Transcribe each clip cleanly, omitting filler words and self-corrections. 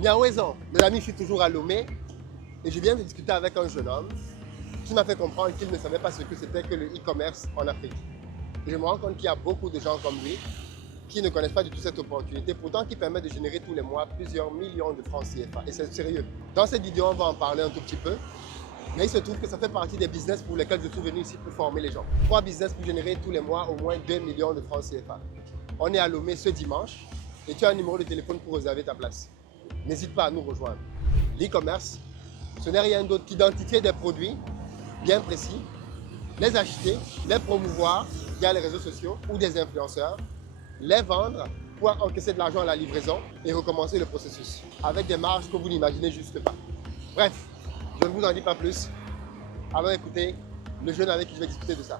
Niawezan, mes amis, je suis toujours à Lomé et je viens de discuter avec un jeune homme qui m'a fait comprendre qu'il ne savait pas ce que c'était que le e-commerce en Afrique. Et je me rends compte qu'il y a beaucoup de gens comme lui qui ne connaissent pas du tout cette opportunité, pourtant qui permet de générer tous les mois plusieurs millions de francs CFA. Et c'est sérieux. Dans cette vidéo, on va en parler un tout petit peu. Mais il se trouve que ça fait partie des business pour lesquels je suis venu ici pour former les gens. 3 business pour générer tous les mois au moins 2 millions de francs CFA. On est à Lomé ce dimanche et tu as un numéro de téléphone pour réserver ta place. N'hésite pas à nous rejoindre. L'e-commerce, ce n'est rien d'autre qu'identifier des produits bien précis, les acheter, les promouvoir via les réseaux sociaux ou des influenceurs, les vendre pour encaisser de l'argent à la livraison et recommencer le processus avec des marges que vous n'imaginez juste pas. Bref, je ne vous en dis pas plus. Allons écouter le jeune avec qui je vais discuter de ça.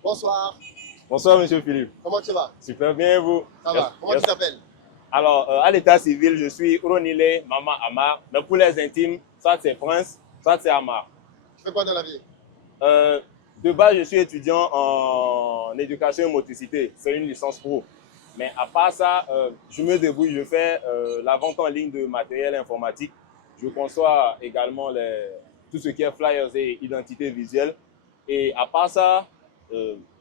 Bonsoir. Bonsoir, monsieur Philippe. Comment tu vas? Super bien, et vous? Ça va. Comment tu t'appelles? Alors, à l'état civil, je suis Ronile Maman Amar. Mais pour les intimes, soit c'est Prince, soit c'est Amar. Tu fais quoi dans la vie? De base, je suis étudiant en éducation et motricité. C'est une licence pro. Mais à part ça, je me débrouille. Je fais la vente en ligne de matériel informatique. Je conçois également tout ce qui est flyers et identité visuelle. Et à part ça,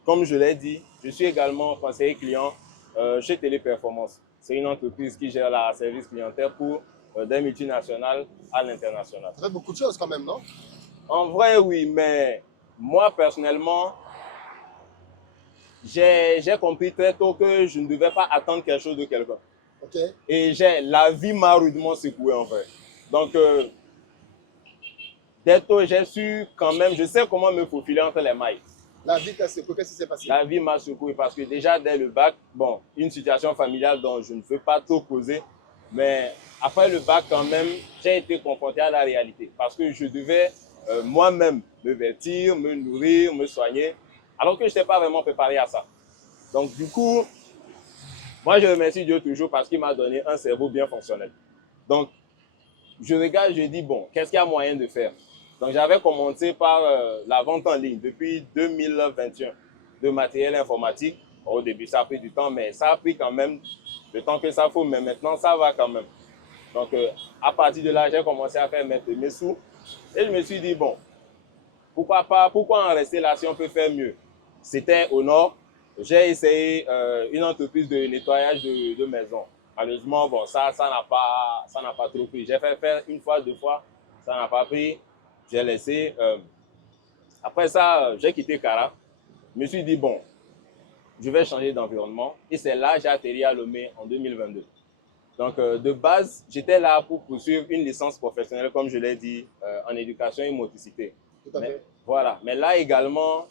comme je l'ai dit, je suis également conseiller client chez Téléperformance. C'est une entreprise qui gère la service clientèle pour des multinationales à l'international. Ça fait beaucoup de choses quand même, non? En vrai, oui, mais moi, personnellement, j'ai compris très tôt que je ne devais pas attendre quelque chose de quelqu'un. Okay. Et la vie m'a rudement secoué, en fait. Donc, dès tôt, j'ai su quand même, je sais comment me faufiler entre les mailles. La vie t'a secoué, qu'est-ce qui s'est passé? La vie m'a secoué parce que déjà dès le bac, bon, une situation familiale dont je ne veux pas trop causer, mais après le bac quand même, j'ai été confronté à la réalité parce que je devais moi-même me vêtir, me nourrir, me soigner, alors que je n'étais pas vraiment préparé à ça. Donc du coup, moi je remercie Dieu toujours parce qu'il m'a donné un cerveau bien fonctionnel. Donc je regarde, je dis bon, qu'est-ce qu'il y a moyen de faire? Donc, j'avais commencé par la vente en ligne depuis 2021 de matériel informatique. Au début, ça a pris du temps, mais ça a pris quand même le temps que ça faut. Mais maintenant, ça va quand même. Donc, à partir de là, j'ai commencé à faire mes sous. Et je me suis dit, bon, pourquoi pas, pourquoi en rester là si on peut faire mieux? C'était au nord. J'ai essayé une entreprise de nettoyage de maison. Malheureusement, bon, ça n'a pas trop pris. J'ai fait faire une fois, 2 fois, ça n'a pas pris. J'ai laissé. Après ça, j'ai quitté Cara. Je me suis dit, bon, je vais changer d'environnement. Et c'est là que j'ai atterri à Lomé en 2022. Donc, de base, j'étais là pour poursuivre une licence professionnelle, comme je l'ai dit, en éducation et motricité. Tout à fait. Voilà. Mais là également,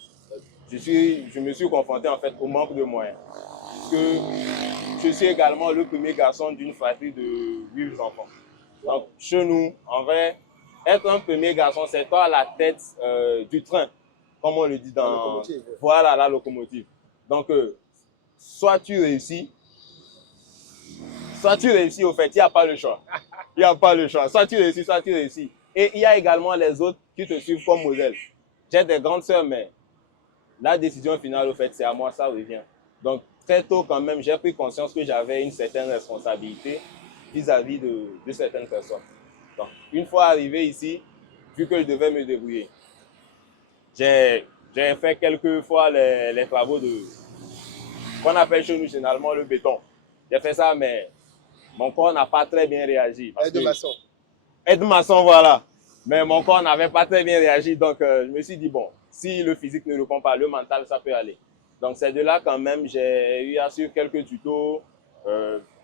je me suis confronté en fait au manque de moyens. Parce que je suis également le premier garçon d'une fratrie de 8 enfants. Donc, chez nous, en vrai, être un premier garçon, c'est toi à la tête du train, comme on le dit dans... La locomotive. Voilà, la locomotive. Donc, soit tu réussis, au fait, il n'y a pas le choix. Il n'y a pas le choix. Soit tu réussis, soit tu réussis. Et il y a également les autres qui te suivent comme modèle. J'ai des grandes sœurs, mais la décision finale, au fait, c'est à moi, ça revient. Donc, très tôt quand même, j'ai pris conscience que j'avais une certaine responsabilité vis-à-vis de certaines personnes. Donc, une fois arrivé ici, vu que je devais me débrouiller, j'ai fait quelques fois les travaux qu'on appelle chez nous généralement le béton. J'ai fait ça, mais mon corps n'a pas très bien réagi. Aide-maçon. Aide-maçon, voilà. Mais mon corps n'avait pas très bien réagi, donc je me suis dit, bon, si le physique ne répond pas, le mental, ça peut aller. Donc, c'est de là quand même, j'ai eu à suivre quelques tutos,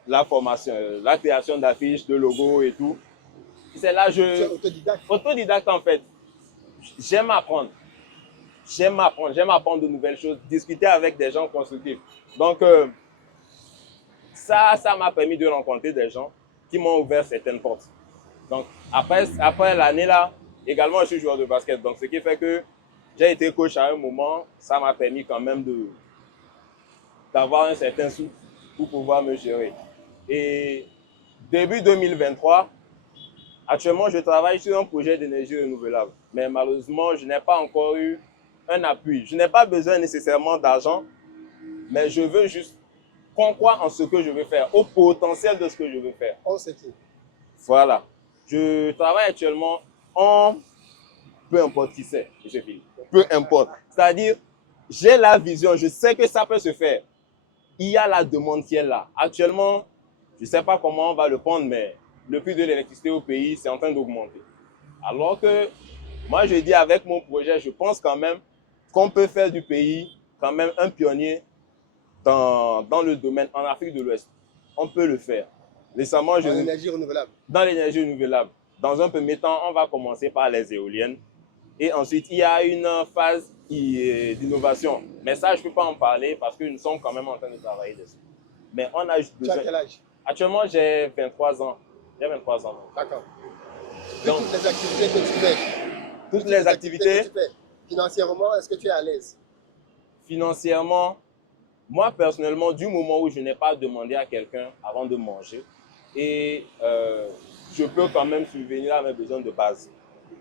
la formation, la création d'affiches, de logos et tout. C'est là Tu es autodidacte. Autodidacte en fait. J'aime apprendre. J'aime apprendre de nouvelles choses, discuter avec des gens constructifs. Donc, ça m'a permis de rencontrer des gens qui m'ont ouvert certaines portes. Donc, après l'année là, également, je suis joueur de basket. Donc, ce qui fait que j'ai été coach à un moment, ça m'a permis quand même d'avoir un certain sou pour pouvoir me gérer. Et début 2023, actuellement, je travaille sur un projet d'énergie renouvelable. Mais malheureusement, je n'ai pas encore eu un appui. Je n'ai pas besoin nécessairement d'argent, mais je veux juste qu'on croit en ce que je veux faire, au potentiel de ce que je veux faire. On sait qui. Voilà. Je travaille actuellement en... Peu importe qui c'est, M. Philippe. Peu importe. C'est-à-dire, j'ai la vision, je sais que ça peut se faire. Il y a la demande qui est là. Actuellement, je ne sais pas comment on va le prendre, mais le prix de l'électricité au pays, c'est en train d'augmenter. Alors que moi, je dis avec mon projet, je pense quand même qu'on peut faire du pays quand même un pionnier dans le domaine en Afrique de l'Ouest. On peut le faire. Récemment, Dans l'énergie renouvelable. Dans l'énergie renouvelable. Dans un premier temps, on va commencer par les éoliennes. Et ensuite, il y a une phase d'innovation. Mais ça, je ne peux pas en parler parce que nous sommes quand même en train de travailler dessus. Mais on a juste besoin... Tu as quel âge? Actuellement, j'ai 23 ans. J'ai 23 ans. D'accord. Donc, toutes les activités que tu fais. Toutes les activités que tu fais. Financièrement, est-ce que tu es à l'aise? Financièrement, moi personnellement, du moment où je n'ai pas demandé à quelqu'un avant de manger, et je peux quand même subvenir à mes besoins de base.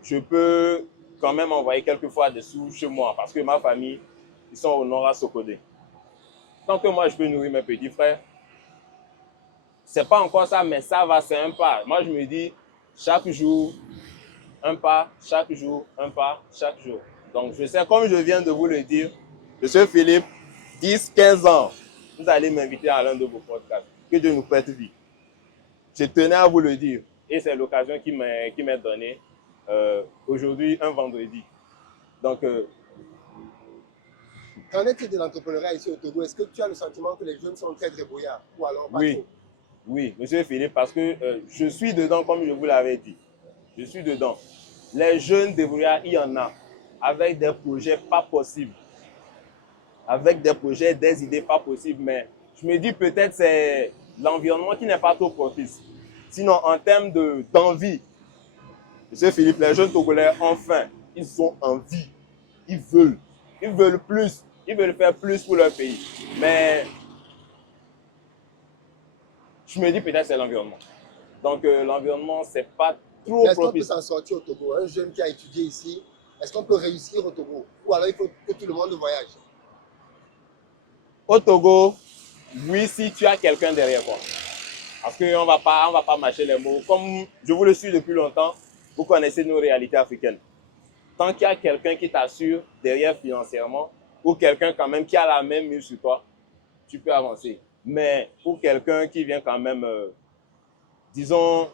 Je peux quand même envoyer quelquefois des sous chez moi parce que ma famille, ils sont au nord à Sokodé. Tant que moi, je peux nourrir mes petits frères, c'est pas encore ça, mais ça va, c'est un pas. Moi, je me dis, chaque jour, un pas, chaque jour, un pas, chaque jour. Donc, je sais, comme je viens de vous le dire, Monsieur Philippe, 10, 15 ans, vous allez m'inviter à l'un de vos podcasts. Que Dieu nous prête vie. Je tenais à vous le dire. Et c'est l'occasion qui m'est donnée aujourd'hui, un vendredi. Donc, qu'en est-il de l'entrepreneuriat ici au Togo? Est-ce que tu as le sentiment que les jeunes sont très débrouillards ou alors pas trop? Oui, Monsieur Philippe, parce que je suis dedans, comme je vous l'avais dit. Je suis dedans. Les jeunes débrouillards, il y en a, avec des projets pas possibles. Avec des projets, des idées pas possibles. Mais je me dis peut-être c'est l'environnement qui n'est pas trop propice. Sinon, en termes d'envie, Monsieur Philippe, les jeunes Togolais ont faim. Ils ont envie. Ils veulent plus. Ils veulent faire plus pour leur pays. Mais je me dis peut-être c'est l'environnement. Donc l'environnement, c'est pas trop est-ce qu'on peut propice. s'en sortir au Togo? Un jeune qui a étudié ici, est-ce qu'on peut réussir au Togo? Ou alors il faut que tout le monde voyage? Au Togo, oui, si tu as quelqu'un derrière toi. Parce qu'on ne va pas mâcher les mots. Comme je vous le suis depuis longtemps, vous connaissez nos réalités africaines. Tant qu'il y a quelqu'un qui t'assure derrière financièrement, ou quelqu'un quand même qui a la même mue sur toi, tu peux avancer. Mais pour quelqu'un qui vient quand même, disons...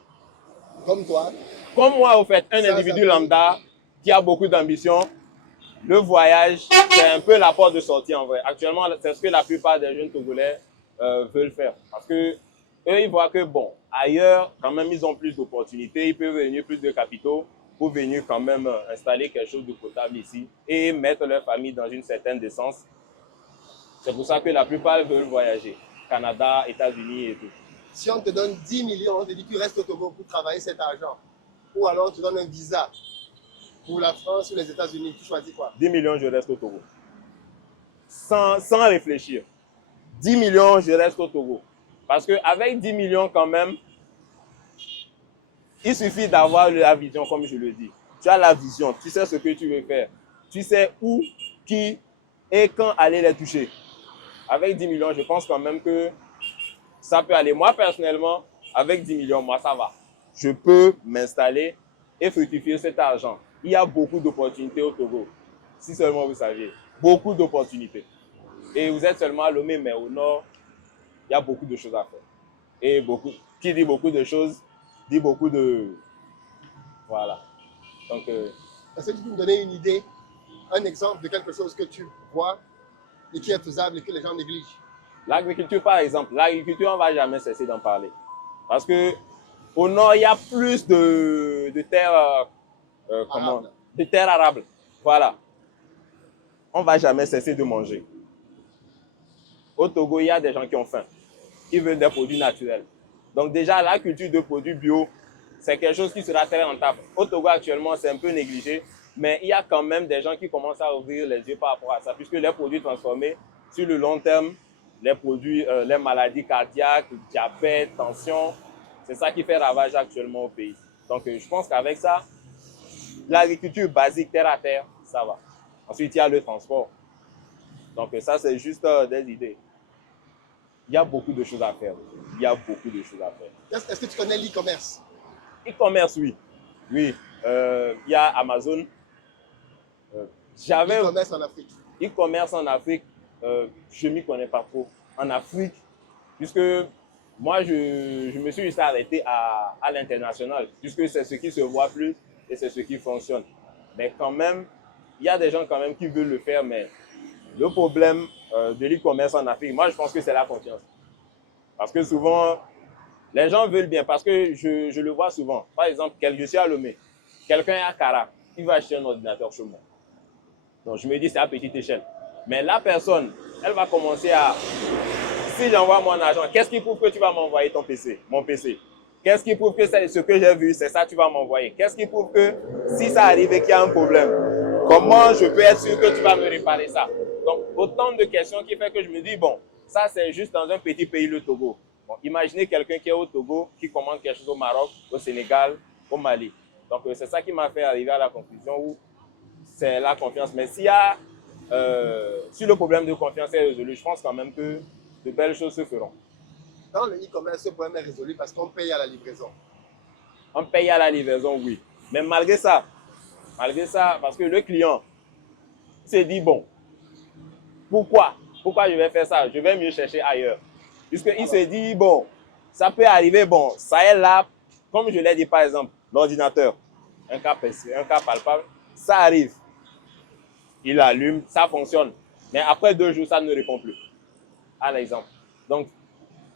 Comme toi? Comme moi, au fait, un individu lambda qui a beaucoup d'ambition, le voyage, c'est un peu la porte de sortie en vrai. Actuellement, c'est ce que la plupart des jeunes Togolais veulent faire. Parce que eux, ils voient que, bon, ailleurs, quand même, ils ont plus d'opportunités, ils peuvent venir plus de capitaux pour venir quand même installer quelque chose de potable ici et mettre leur famille dans une certaine décence. C'est pour ça que la plupart veulent voyager. Canada, États-Unis et tout. Si on te donne 10 millions, on te dit que tu restes au Togo pour travailler cet argent. Ou alors on te donne un visa pour la France ou les États-Unis, tu choisis quoi? 10 millions, je reste au Togo. Sans réfléchir. 10 millions, je reste au Togo. Parce qu'avec 10 millions quand même, il suffit d'avoir la vision, comme je le dis. Tu as la vision, tu sais ce que tu veux faire. Tu sais où, qui et quand aller les toucher. Avec 10 millions, je pense quand même que ça peut aller. Moi, personnellement, avec 10 millions, moi, ça va. Je peux m'installer et fructifier cet argent. Il y a beaucoup d'opportunités au Togo. Si seulement vous saviez. Beaucoup d'opportunités. Et vous êtes seulement à Lomé, mais au nord, il y a beaucoup de choses à faire. Et qui dit beaucoup de choses, dit beaucoup de... Voilà. Donc... Est-ce que tu peux me donner une idée, un exemple de quelque chose que tu vois et qui est faisable et que les gens négligent? L'agriculture, par exemple. L'agriculture, on ne va jamais cesser d'en parler. Parce que au nord, il y a plus de terres... de terres arables. Voilà. On ne va jamais cesser de manger. Au Togo, il y a des gens qui ont faim. Ils veulent des produits naturels. Donc déjà, la culture de produits bio, c'est quelque chose qui sera très rentable. Au Togo, actuellement, c'est un peu négligé, mais il y a quand même des gens qui commencent à ouvrir les yeux par rapport à ça, puisque les produits transformés, sur le long terme, les maladies cardiaques, diabète, tension, c'est ça qui fait ravage actuellement au pays. Donc je pense qu'avec ça, l'agriculture basique, terre à terre, ça va. Ensuite, il y a le transport. Donc ça, c'est juste des idées. il y a beaucoup de choses à faire. Il y a beaucoup de choses à faire. Est-ce que tu connais l'e-commerce? E-commerce, oui. Oui. Il y a Amazon. J'avais L'e-commerce en Afrique. e-commerce en Afrique, je ne m'y connais pas trop. En Afrique, puisque moi, je me suis juste arrêté à l'international, puisque c'est ce qui se voit plus et c'est ce qui fonctionne. Mais quand même, il y a des gens quand même qui veulent le faire, mais le problème de l'e-commerce en Afrique, moi, je pense que c'est la confiance. Parce que souvent, les gens veulent bien, parce que je le vois souvent. Par exemple, je suis à Lomé, quelqu'un est à Cara, il va acheter un ordinateur chez moi. Donc, je me dis, c'est à petite échelle. Mais la personne, elle va commencer à... Si j'envoie mon argent, qu'est-ce qui prouve que tu vas m'envoyer ton PC, mon PC? Qu'est-ce qui prouve que ce que j'ai vu, c'est ça que tu vas m'envoyer? Qu'est-ce qui prouve que si ça arrive et qu'il y a un problème, comment je peux être sûr que tu vas me réparer ça? Donc, autant de questions qui fait que je me dis, bon, ça c'est juste dans un petit pays, le Togo. Bon, imaginez quelqu'un qui est au Togo, qui commande quelque chose au Maroc, au Sénégal, au Mali. Donc, c'est ça qui m'a fait arriver à la conclusion où c'est la confiance. Mais s'il y a, si le problème de confiance est résolu, je pense quand même que de belles choses se feront. Dans le e-commerce, ce problème est résolu parce qu'on paye à la livraison. On paye à la livraison, oui. Mais malgré ça, parce que le client s'est dit, bon, pourquoi je vais faire ça? Je vais mieux chercher ailleurs. Puisqu'il se dit, bon, ça peut arriver, bon, ça est là, comme je l'ai dit par exemple, l'ordinateur, un cas palpable, ça arrive. Il allume, ça fonctionne. Mais après 2 jours, ça ne répond plus. À l'exemple. Donc,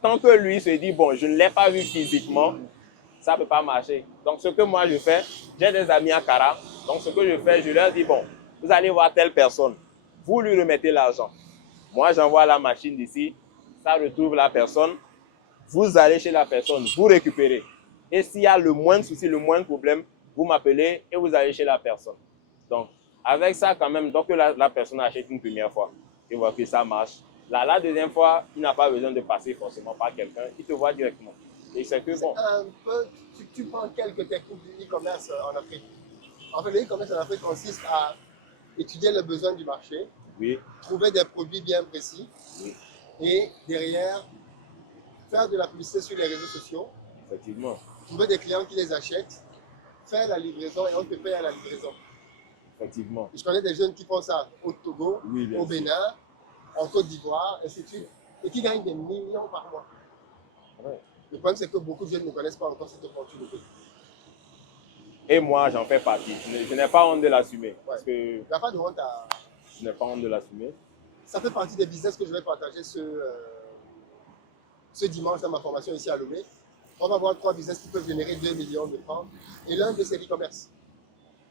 tant que lui se dit, bon, je ne l'ai pas vu physiquement, ça ne peut pas marcher. Donc, ce que moi je fais, j'ai des amis à Cara. Donc, ce que je fais, je leur dis, bon, vous allez voir telle personne. Vous lui remettez l'argent. Moi, j'envoie la machine d'ici. Ça retrouve la personne. Vous allez chez la personne, vous récupérez. Et s'il y a le moindre souci, le moindre problème, vous m'appelez et vous allez chez la personne. Donc, avec ça, quand même, donc la personne achète une première fois et voit que ça marche. Là, la deuxième fois, il n'a pas besoin de passer forcément par quelqu'un. Il te voit directement. Et c'est que bon. Un peu, tu prends quelques techniques du e-commerce en Afrique. En fait, le e-commerce en Afrique consiste à étudier les besoins du marché, Oui. trouver des produits bien précis, Oui. Et derrière, faire de la publicité sur les réseaux sociaux, Effectivement. trouver des clients qui les achètent, faire la livraison et on te paye à la livraison. Effectivement. Je connais des jeunes qui font ça au Togo, Oui, au Bénin, en Côte d'Ivoire, ainsi de suite, et qui gagnent des millions par mois. Ouais. Le problème, c'est que beaucoup de jeunes ne connaissent pas encore cette opportunité. Et moi, j'en fais partie. Je n'ai pas honte de l'assumer. Ouais. Parce que Il n'y a pas de honte à... je n'ai pas honte de l'assumer. Ça fait partie des business que je vais partager ce dimanche dans ma formation ici à Lomé. On va voir 3 business qui peuvent générer 2 millions de francs. Et l'un de c'est l'e-commerce.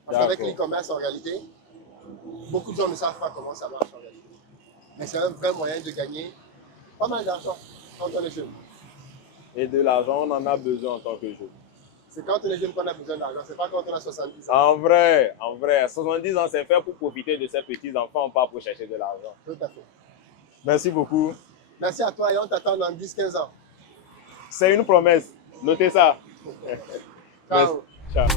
Parce qu'avec l'e-commerce, en réalité, beaucoup de gens ne savent pas comment ça marche en réalité. Mais c'est un vrai moyen de gagner pas mal d'argent quand on est jeune. Et de l'argent, on en a besoin en tant que jeune. C'est quand on est jeune qu'on a besoin d'argent, c'est pas quand on a 70 ans. En vrai. 70 ans, c'est fait pour profiter de ces petits-enfants, pas pour chercher de l'argent. Tout à fait. Merci beaucoup. Merci à toi et on t'attend dans 10-15 ans. C'est une promesse. Notez ça. Ciao. Ciao.